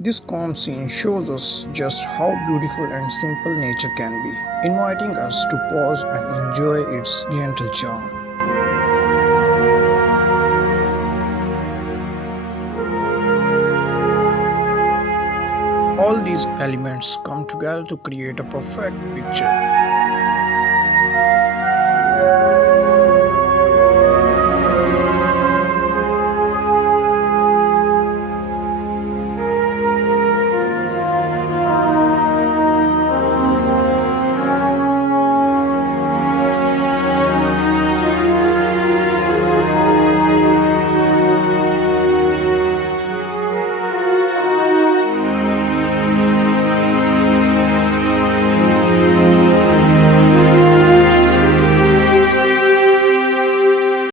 This calm scene shows us just how beautiful and simple nature can be, inviting us to pause and enjoy its gentle charm. All these elements come together to create a perfect picture,